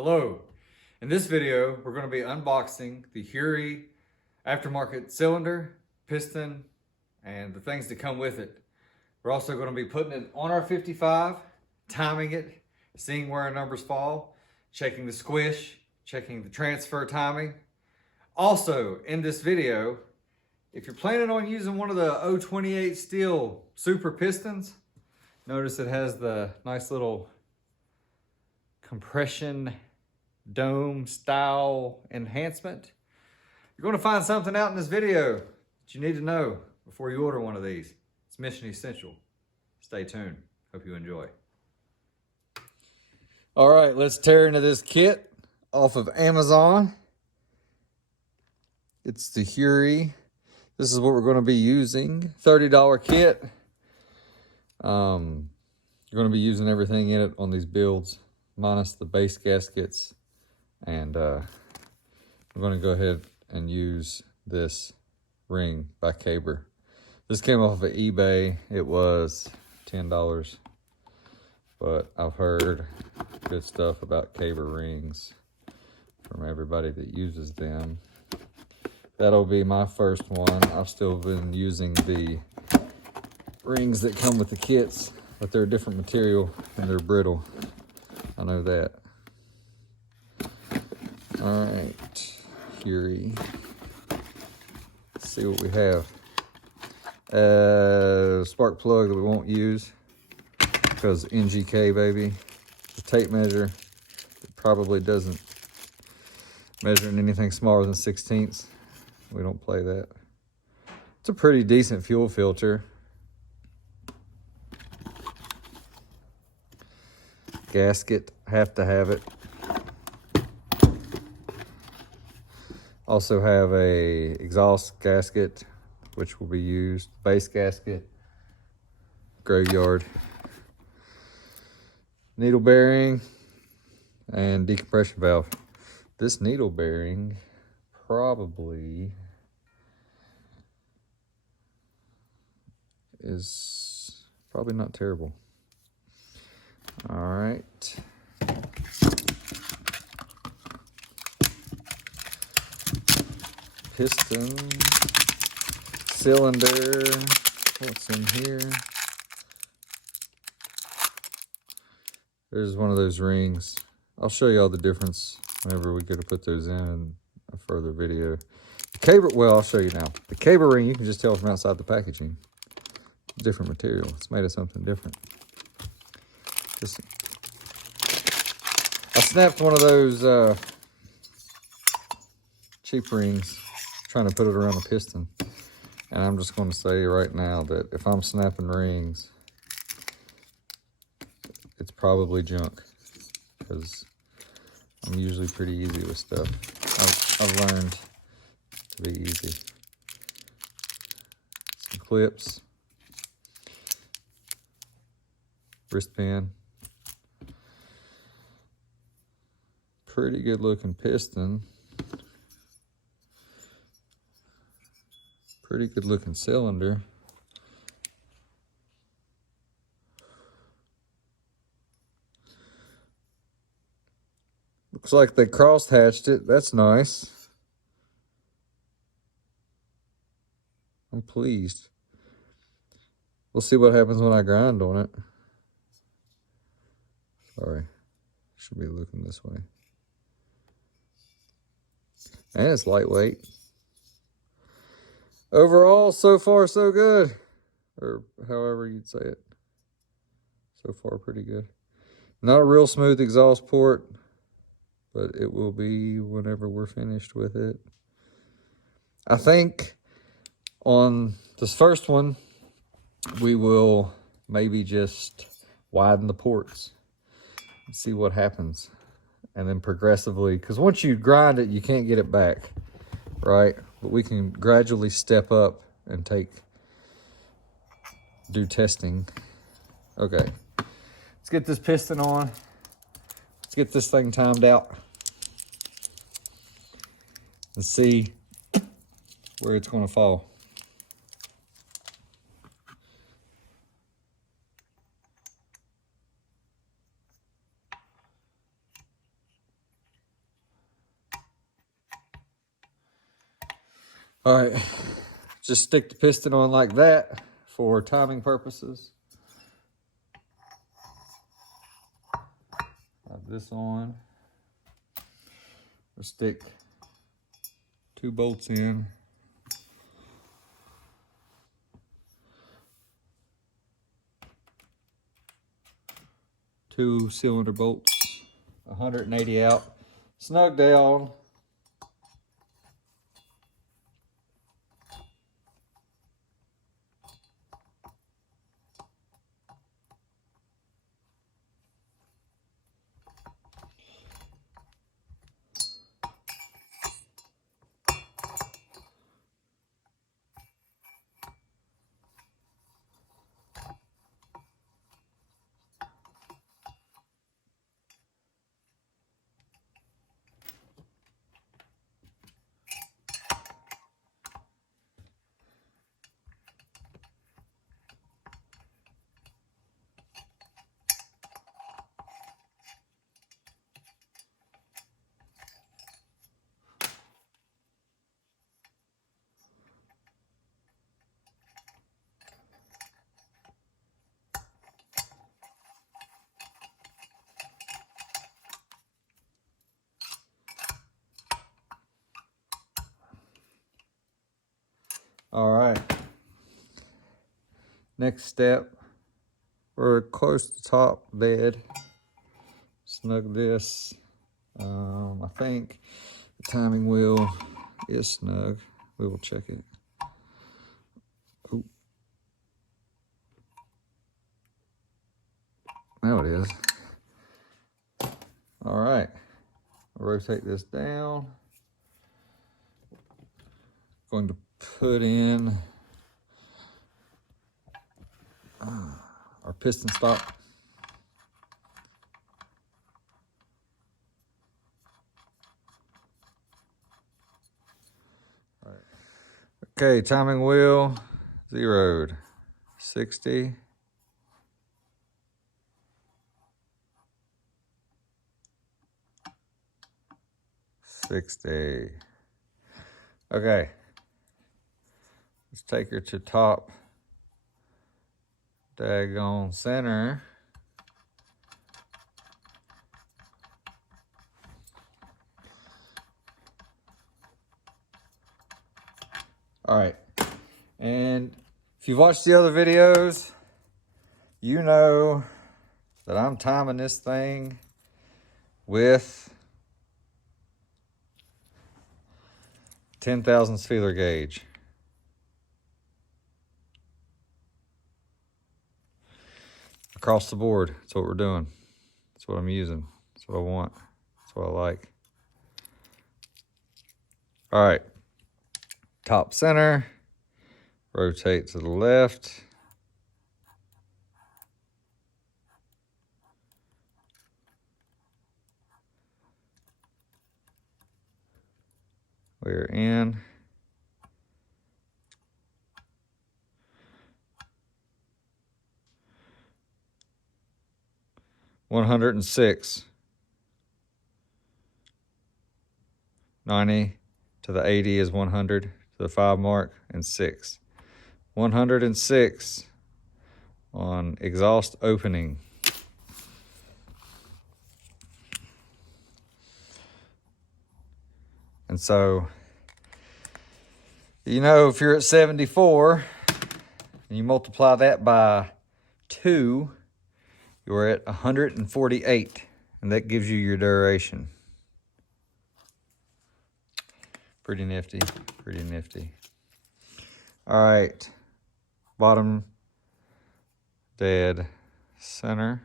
Hello. In this video, we're going to be unboxing the HURI aftermarket cylinder, piston, and the things that come with it. We're also going to be putting it on our 55, timing it, seeing where our numbers fall, checking the squish, checking the transfer timing. Also, in this video, if you're planning on using one of the 028 steel super pistons, notice it has the nice little compression dome style enhancement. You're going to find something out in this video that you need to know before you order one of these. It's mission essential. Stay tuned. Hope you enjoy. All right, let's tear into this kit off of Amazon. It's the HURI. This is what we're going to be using. $30 kit. You're going to be using everything in it on these builds, minus the base gaskets. And I'm going to go ahead and use this ring by Caber. This came off of eBay. It was $10, but I've heard good stuff about Caber rings from everybody that uses them. That'll be my first one. I've still been using the rings that come with the kits, but they're a different material and they're brittle. I know that. All right, HURI. Let's see what we have. Spark plug that we won't use because NGK, baby. The tape measure, it probably doesn't measure in anything smaller than 16ths. We don't play that. It's a pretty decent fuel filter. Gasket, have to have it. Also have a exhaust gasket, which will be used. Base gasket, graveyard, needle bearing, and decompression valve. This needle bearing probably is not terrible. All right. Piston, cylinder, what's in here? There's one of those rings. I'll show you all the difference whenever we get to put those in a further video. The Caber, well, I'll show you now. The Caber ring, you can just tell from outside the packaging. Different material. It's made of something different. I snapped one of those cheap rings trying to put it around the piston. And I'm just going to say right now that if I'm snapping rings, it's probably junk, because I'm usually pretty easy with stuff. I've learned to be easy. Some clips, wristband, pretty good looking piston, pretty good looking cylinder. Looks like they cross-hatched it. That's nice. I'm pleased. We'll see what happens when I grind on it. Sorry. Should be looking this way. And it's lightweight. Overall, so far, so good. Or however you'd say it. So far, pretty good. Not a real smooth exhaust port, but it will be whenever we're finished with it. I think on this first one, we will maybe just widen the ports and see what happens. And then progressively, because once you grind it, you can't get it back, right? But we can gradually step up and do testing. Okay, let's get this piston on. Let's get this thing timed out and see where it's going to fall. All right, just stick the piston on like that for timing purposes. Have this on. We'll stick 2 bolts in. Two cylinder bolts, 180 out, snug down. All right, next step, we're close to top bed. Snug this. I think the timing wheel is snug. We will check it. Oh, now it is. All right, rotate this down. Going to put in our piston stop. All right. Okay, timing wheel zeroed. 60. 60. Okay. Let's take her to top daggone center. All right. And if you've watched the other videos, you know that I'm timing this thing with 10,000 feeler gauge. Across the board, that's what we're doing. That's what I'm using. That's what I want. That's what I like. All right, top center, rotate to the left. We're in. $106. 90 to the 80 is 100 to the 5 mark and 6. 106 on exhaust opening. And so, you know, if you're at 74 and you multiply that by 2, you're at 148, and that gives you your duration. Pretty nifty, pretty nifty. All right, bottom dead center.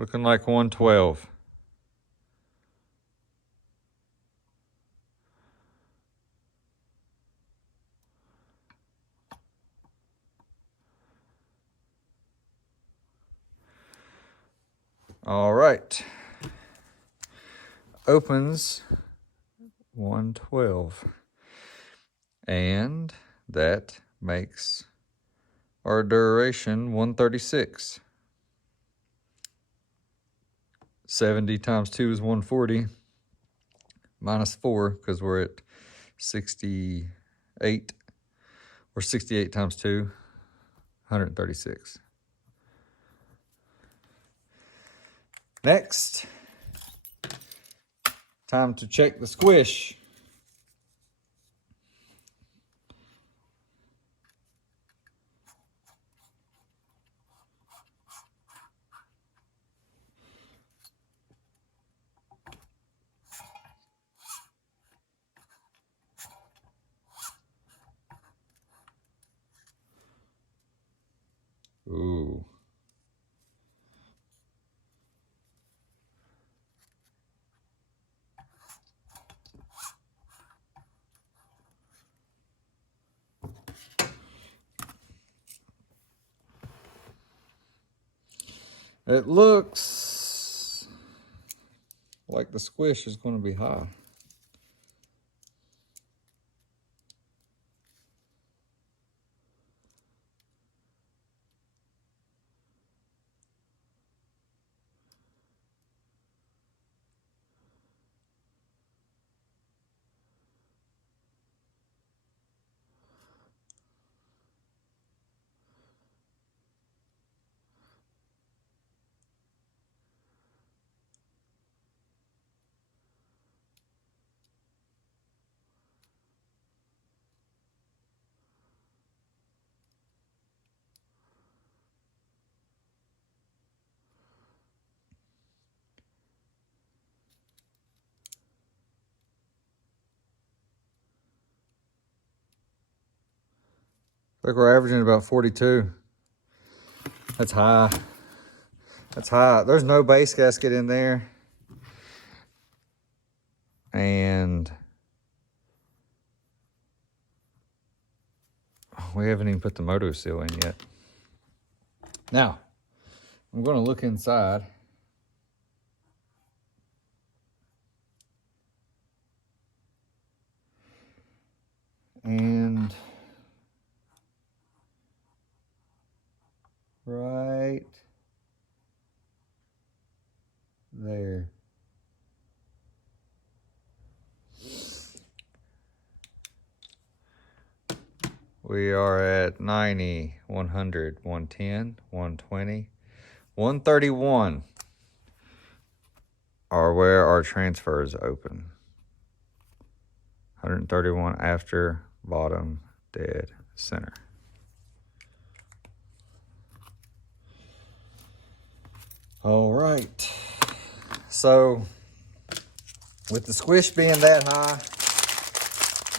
Looking like 112. All right. Opens 112. And that makes our duration 136. 70 times 2 is 140. Minus 4, because we're at 68. Or 68 times 2, 136. Next, time to check the squish. Ooh. It looks like the squish is going to be high. Look, we're averaging about 42. That's high. That's high. There's no base gasket in there. And we haven't even put the motor seal in yet. Now, I'm going to look inside. And right there. We are at 90, 100, 110, 120, 131 are where our transfers open. 131 after, bottom, dead, center. All right. So with the squish being that high,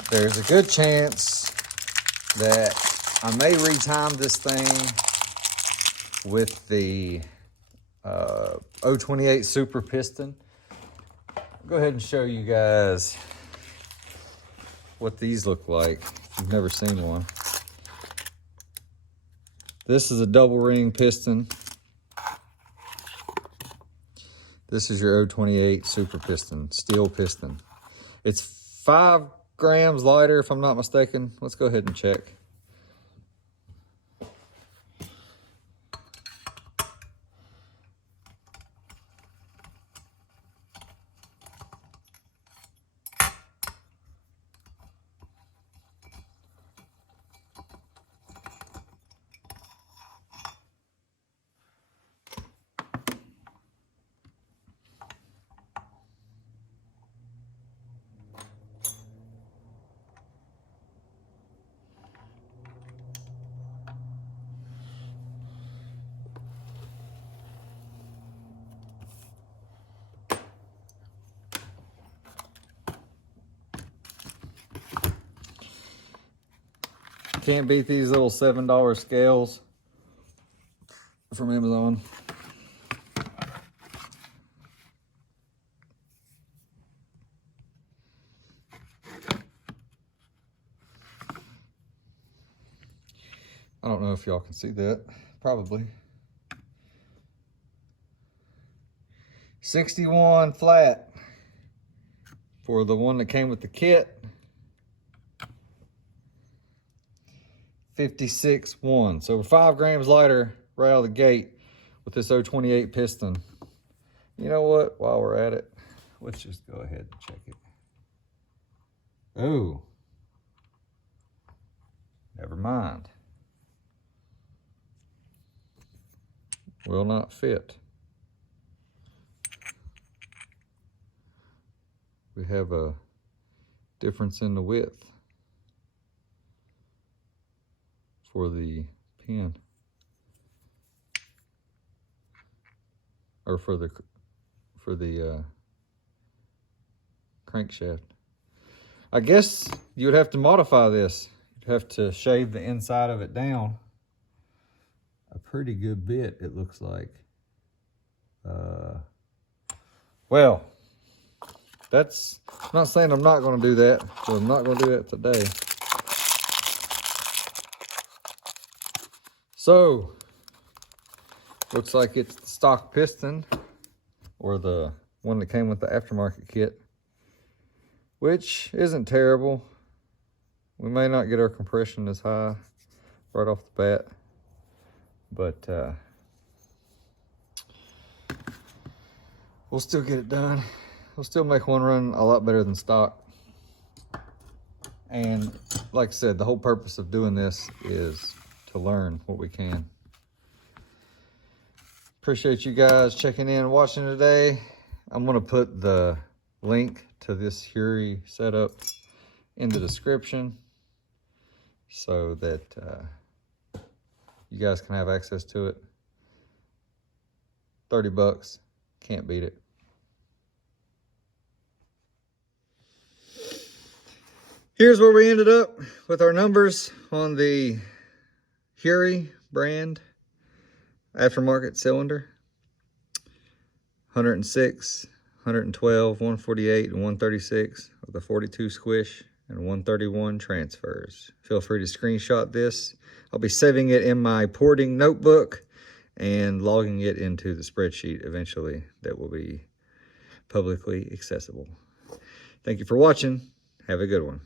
there's a good chance that I may retime this thing with the 028 Super Piston. I'll go ahead and show you guys what these look like if you've never seen one. This is a double ring piston. This is your 028 Super Piston, steel piston. It's 5 grams lighter if I'm not mistaken. Let's go ahead and check. Can't beat these little $7 scales from Amazon. I don't know if y'all can see that. Probably. 61 flat for the one that came with the kit. 56.1. So 5 grams lighter right out of the gate with this 028 piston. You know what? While we're at it, let's just go ahead and check it. Oh, never mind. Will not fit. We have a difference in the width for the pin, or for the crankshaft. I guess you would have to modify this. You'd have to shave the inside of it down a pretty good bit, it looks like. Well, that's, I'm not saying I'm not going to do that, but I'm not going to do that today. So, looks like it's the stock piston, or the one that came with the aftermarket kit, which isn't terrible. We may not get our compression as high right off the bat, but we'll still get it done. We'll still make one run a lot better than stock. And like I said, the whole purpose of doing this is to learn what we can. Appreciate you guys checking in and watching today. I'm gonna put the link to this HURI setup in the description so that you guys can have access to it. 30 bucks, can't beat it. Here's where we ended up with our numbers on the HURI brand aftermarket cylinder. 106, 112, 148, and 136 of the 42 squish and 131 transfers. Feel free to screenshot this. I'll be saving it in my porting notebook and logging it into the spreadsheet eventually that will be publicly accessible. Thank you for watching. Have a good one.